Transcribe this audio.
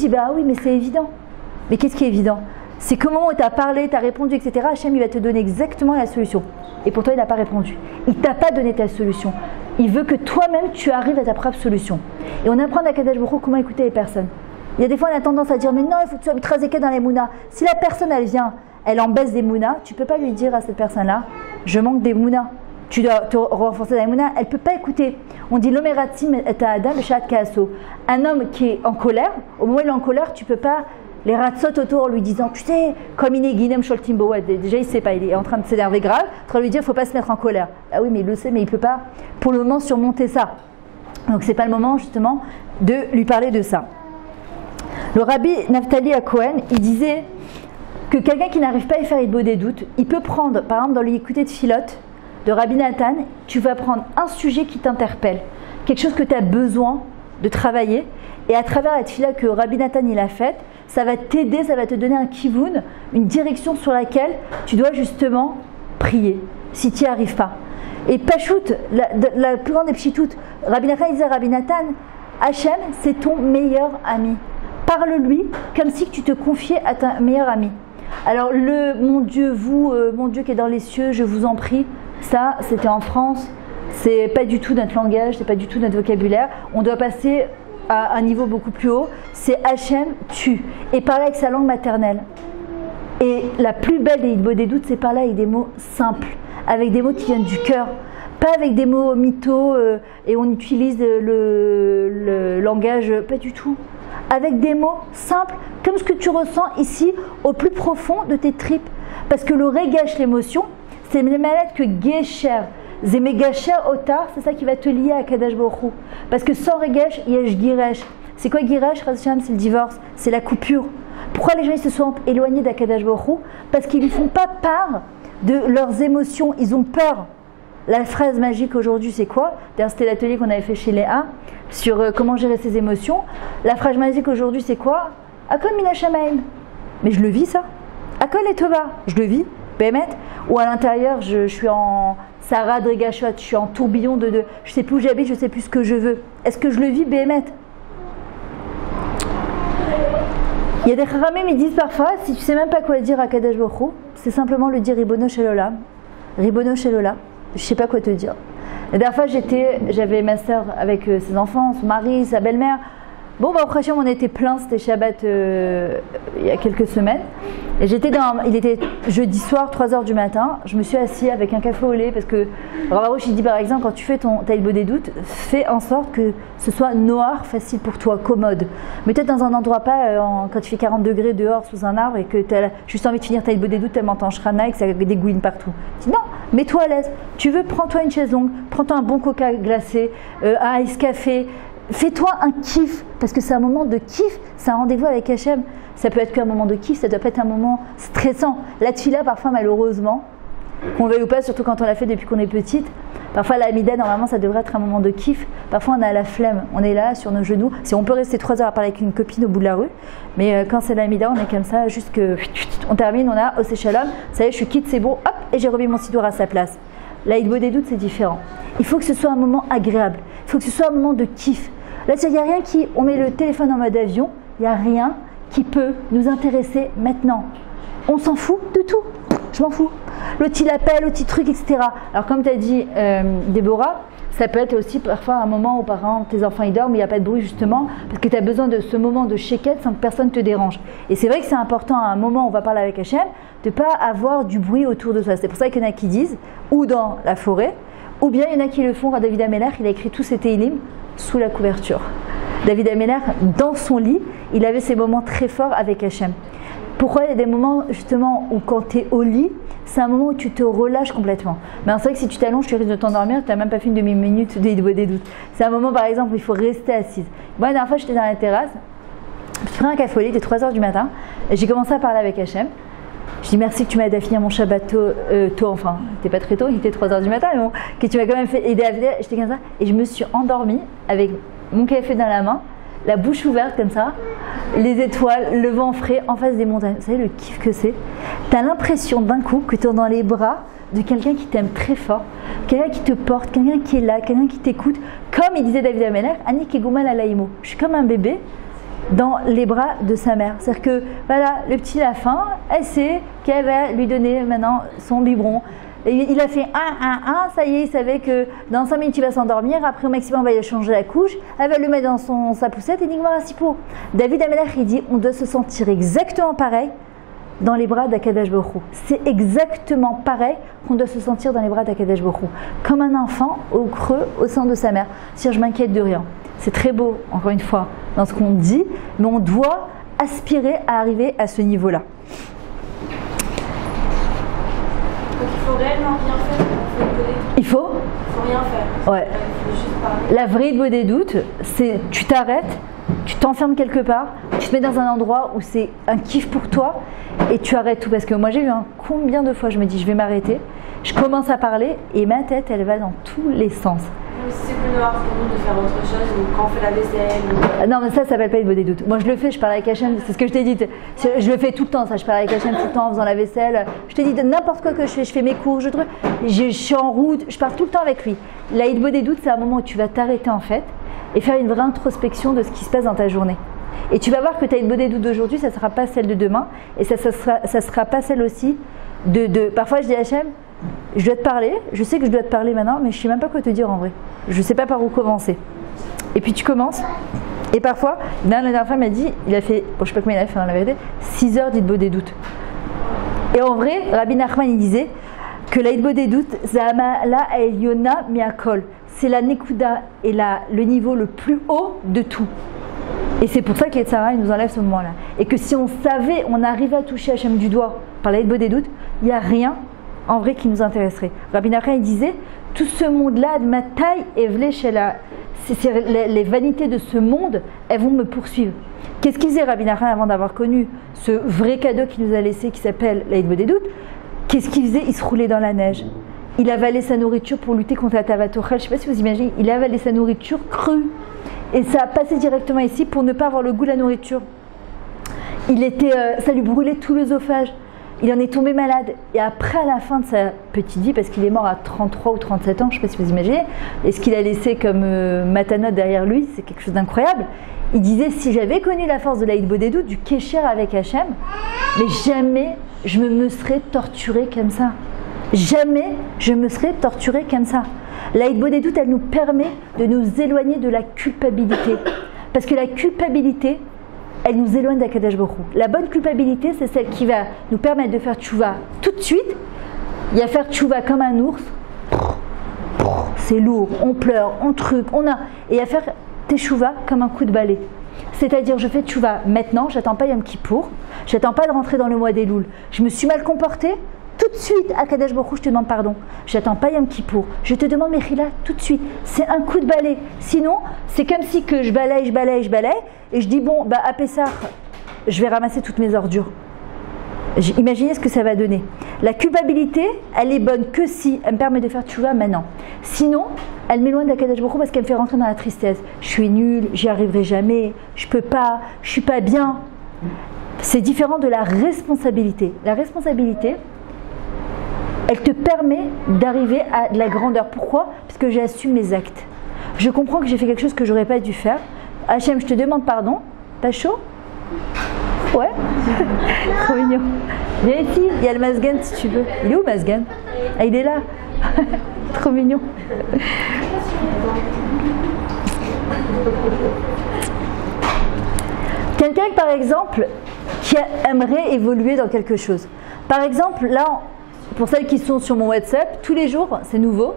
Tu dis, bah oui, mais c'est évident. Mais qu'est-ce qui est évident? C'est comment tu as parlé, tu as répondu, etc. Hachem, il va te donner exactement la solution. Et pour toi, il n'a pas répondu. Il ne t'a pas donné ta solution. Il veut que toi-même, tu arrives à ta propre solution. Et on apprend à Kadosh Baruch Hu comment écouter les personnes. Il y a des fois, on a tendance à dire, mais non, il faut que tu sois mitraséké dans les mounas. Si la personne, elle vient, elle en baisse des mounas, tu ne peux pas lui dire à cette personne-là, je manque des mounas. Tu dois te renforcer dans les mounas. Elle ne peut pas écouter. On dit, l'omeratim et adam le shat kaaso. Un homme qui est en colère, au moment où il est en colère, tu ne peux pas les ratsot autour en lui disant, tu sais, comme il est guinem sholtimbo, ouais, déjà il ne sait pas, il est en train de s'énerver grave, tu vas lui dire, il ne faut pas se mettre en colère. Ah oui, mais il le sait, mais il ne peut pas pour le moment surmonter ça. Donc ce n'est pas le moment justement de lui parler de ça. Le rabbi Naftali à Cohen, il disait que quelqu'un qui n'arrive pas à faire Idbo des doutes, il peut prendre, par exemple dans l'écouté de Philote, de Rabbi Nathan, tu vas prendre un sujet qui t'interpelle, quelque chose que tu as besoin de travailler, et à travers la tefila que Rabbi Nathan il a faite, ça va t'aider, ça va te donner un kivoun, une direction sur laquelle tu dois justement prier, si tu n'y arrives pas. Et Pachout, la plus grande des pchitoutes, Rabbi Nathan disait à Rabbi Nathan, Hachem, c'est ton meilleur ami. Parle-lui comme si tu te confiais à ta meilleur ami. Alors mon Dieu, mon Dieu qui est dans les cieux, je vous en prie, ça c'était en France, c'est pas du tout notre langage, c'est pas du tout notre vocabulaire. On doit passer à un niveau beaucoup plus haut, c'est Hachem, tu, et parler avec sa langue maternelle. Et la plus belle des Idbo des doutes, c'est parler avec des mots simples, avec des mots qui viennent du cœur, pas avec des mots mythos et on utilise le langage, pas du tout. Avec des mots simples, comme ce que tu ressens ici, au plus profond de tes tripes. Parce que le regash, l'émotion, c'est les malades que Gesher, Zemegacher Otar, c'est ça qui va te lier à Kadosh Baruch Hu. Parce que sans regash, yesh giresh. C'est quoi giresh, Razham? C'est le divorce, c'est la coupure. Pourquoi les gens ils se sont éloignés d'Akadosh Baruch Hu? Parce qu'ils ne font pas part de leurs émotions, ils ont peur. La phrase magique aujourd'hui, c'est quoi? D'ailleurs, c'était l'atelier qu'on avait fait chez Léa sur comment gérer ses émotions. La phrase magique aujourd'hui, c'est quoi? Akol mina shamayim. Mais je le vis, ça. Akol et tova. Je le vis. Bémet. Ou à l'intérieur, je suis en Sarah Drégachot, je suis en tourbillon de je ne sais plus où j'habite, je ne sais plus ce que je veux. Est-ce que je le vis, Bémet? Il y a des Kharamim, ils disent parfois, si tu ne sais même pas quoi dire à Kadosh Baruch Hu, c'est simplement le dire Ribono Shel Olam. Ribono Shel Olam. Je ne sais pas quoi te dire. La dernière fois, j'avais ma soeur avec ses enfants, son mari, sa belle-mère. Bon, bah, au Hachem, on était plein, c'était Shabbat il y a quelques semaines. Et il était jeudi soir, 3h du matin. Je me suis assise avec un café au lait parce que Ravarouche, il dit par exemple, quand tu fais ta Idbo des doutes, fais en sorte que ce soit noir, facile pour toi, commode. Mais peut-être dans un endroit pas, quand il fait 40 degrés dehors sous un arbre et que tu as juste envie de finir ta Idbo des doutes tellement t'en shrana et que ça dégouline partout. Dis non, mets-toi à l'aise. Tu veux, prends-toi une chaise longue, prends-toi un bon coca glacé, un ice café. Fais-toi un kiff, parce que c'est un moment de kiff, c'est un rendez-vous avec Hachem. Ça peut être qu'un moment de kiff, ça doit pas être un moment stressant. La tefila, parfois, malheureusement, qu'on veuille ou pas, surtout quand on l'a fait depuis qu'on est petite, parfois la Hamida, normalement, ça devrait être un moment de kiff. Parfois, on a la flemme, on est là, sur nos genoux. Si on peut rester 3 heures à parler avec une copine au bout de la rue, mais quand c'est la Hamida, on est comme ça, juste que on termine, on a Osé Shalom, ça y est, je suis quitte, c'est bon, hop, et j'ai remis mon sidour à sa place. La Idbo des doutes, c'est différent. Il faut que ce soit un moment agréable, il faut que ce soit un moment de kiff. Là, il n'y a rien qui, on met le téléphone en mode avion, il n'y a rien qui peut nous intéresser maintenant. On s'en fout de tout, je m'en fous. Le petit appel, le petit truc, etc. Alors comme tu as dit, Déborah, ça peut être aussi parfois un moment où par exemple tes enfants ils dorment, mais il n'y a pas de bruit justement, parce que tu as besoin de ce moment de sheket sans que personne ne te dérange. Et c'est vrai que c'est important à un moment où on va parler avec Hachem, de ne pas avoir du bruit autour de soi. C'est pour ça qu'il y en a qui disent, ou dans la forêt, ou bien il y en a qui le font. David Ameller, il a écrit tous ses Teilim sous la couverture. David Ameller, dans son lit, il avait ces moments très forts avec Hachem. Pourquoi? Il y a des moments justement où quand tu es au lit, c'est un moment où tu te relâches complètement. Mais c'est vrai que si tu t'allonges, tu risques de t'endormir, tu n'as même pas fait une demi-minute des doutes. C'est un moment par exemple où il faut rester assise. Moi la dernière fois j'étais dans la terrasse, je pris un café au lit, il était 3h du matin, et j'ai commencé à parler avec Hachem. Je dis merci que tu m'as aidé à finir mon Shabbat tôt, enfin, c'était pas très tôt, il était 3h du matin, mais bon, que tu m'as quand même aidé à finir, j'étais comme ça, et je me suis endormie avec mon café dans la main, la bouche ouverte comme ça, les étoiles, le vent frais en face des montagnes. Vous savez le kiff que c'est? Tu as l'impression d'un coup que tu es dans les bras de quelqu'un qui t'aime très fort, quelqu'un qui te porte, quelqu'un qui est là, quelqu'un qui t'écoute. Comme il disait David Ameller, Ani Kegumal Alaimo. Je suis comme un bébé dans les bras de sa mère. C'est-à-dire que voilà, le petit a faim, elle sait qu'elle va lui donner maintenant son biberon. Et il a fait ça y est, il savait que dans 5 minutes il va s'endormir, après au maximum on va lui changer la couche, elle va le mettre dans sa poussette et Nigmar Asipour. David Amelach il dit on doit se sentir exactement pareil dans les bras d'Akadosh Baruch Hu. C'est exactement pareil qu'on doit se sentir dans les bras d'Akadosh Baruch Hu. Comme un enfant au creux, au sein de sa mère. C'est-à-dire je m'inquiète de rien. C'est très beau, encore une fois, dans ce qu'on dit, mais on doit aspirer à arriver à ce niveau-là. Il faut réellement rien faire. Il faut rien faire. Ouais. Il faut juste parler. La vraie idée des doutes, c'est tu t'arrêtes, tu t'enfermes quelque part, tu te mets dans un endroit où c'est un kiff pour toi et tu arrêtes tout. Parce que moi j'ai eu combien de fois je me dis je vais m'arrêter, je commence à parler et ma tête elle va dans tous les sens. Si c'est plus noir pour nous de faire autre chose ou quand on fait la vaisselle ou... Non mais ça s'appelle pas une des doutes. Moi je le fais, je parle avec Hachem, c'est ce que je t'ai dit. Je le fais tout le temps ça, je parle avec Hachem tout le temps en faisant la vaisselle. Je te dis n'importe quoi que je fais mes cours, je suis en route, je pars tout le temps avec lui. La hitbo des doutes c'est un moment où tu vas t'arrêter en fait et faire une vraie introspection de ce qui se passe dans ta journée. Et tu vas voir que ta hitbo des doutes d'aujourd'hui ça ne sera pas celle de demain et ça sera pas celle aussi de... Parfois je dis à Hachem, je dois te parler, je sais que je dois te parler maintenant, mais je ne sais même pas quoi te dire en vrai. Je ne sais pas par où commencer. Et puis tu commences, et parfois, la dernière fois, il m'a dit, il a fait, bon, je ne sais pas combien il a fait dans la vérité, 6 heures d'Hitbo des doutes. Et en vrai, Rabbi Nachman, il disait que la Hitbo des doutes, Zahama Eliona Miakol, c'est la Nekuda et le niveau le plus haut de tout. Et c'est pour ça que les Tzara, il nous enlève ce moment-là. Et que si on savait, on arrivait à toucher Hachem du doigt par la Hitbo des doutes, il n'y a rien en vrai qui nous intéresserait. Rabbi Nachman il disait tout ce monde-là, de ma taille, les vanités de ce monde, elles vont me poursuivre. Qu'est-ce qu'il faisait Rabbi Nachman avant d'avoir connu ce vrai cadeau qu'il nous a laissé qui s'appelle la Hitbo des doutes? Qu'est-ce qu'il faisait? Il se roulait dans la neige. Il avalait sa nourriture pour lutter contre la Tavatochel. Je ne sais pas si vous imaginez, il avalait sa nourriture crue. Et ça a passé directement ici pour ne pas avoir le goût de la nourriture. Ça lui brûlait tout l'œsophage. Il en est tombé malade. Et après, à la fin de sa petite vie, parce qu'il est mort à 33 ou 37 ans, je ne sais pas si vous imaginez, et ce qu'il a laissé comme matanot derrière lui, c'est quelque chose d'incroyable. Il disait, si j'avais connu la force de la Hitbo des doutes, du Kesher avec Hachem, mais jamais je me serais torturé comme ça. Jamais je me serais torturé comme ça. La Hitbo des doutes, elle nous permet de nous éloigner de la culpabilité. Parce que la culpabilité, elle nous éloigne d'Akadosh Baruch Hu. La bonne culpabilité, c'est celle qui va nous permettre de faire tchouva tout de suite. Il y a faire tchouva comme un ours. C'est lourd, on pleure, on truc, et il y a faire teshuva comme un coup de balai. C'est-à-dire, je fais tchouva maintenant, j'attends pas Yom Kippour, j'attends pas de rentrer dans le mois des Louls. Je me suis mal comportée, tout de suite, Akadosh Baruch Hu, je te demande pardon. J'attends pas Yom Kippour, je te demande Mechila tout de suite. C'est un coup de balai. Sinon, c'est comme si que je balaye, et je dis bon, à Pessah, je vais ramasser toutes mes ordures. Imaginez ce que ça va donner. La culpabilité, elle est bonne que si elle me permet de faire tchouva maintenant. Sinon, elle m'éloigne d'Akadosh Baruch Hu parce qu'elle me fait rentrer dans la tristesse. Je suis nulle, j'y arriverai jamais, je peux pas, je suis pas bien. C'est différent de la responsabilité. La responsabilité, elle te permet d'arriver à de la grandeur. Pourquoi? Parce que j'assume mes actes. Je comprends que j'ai fait quelque chose que j'aurais pas dû faire. Hachem, je te demande pardon. T'as chaud? Ouais. Trop mignon. Viens ici, il y a le Masgan si tu veux. Il est où Masgan? Ah, il est là. Trop mignon. Quelqu'un, par exemple, qui aimerait évoluer dans quelque chose. Par exemple, là, pour celles qui sont sur mon WhatsApp, tous les jours, c'est nouveau.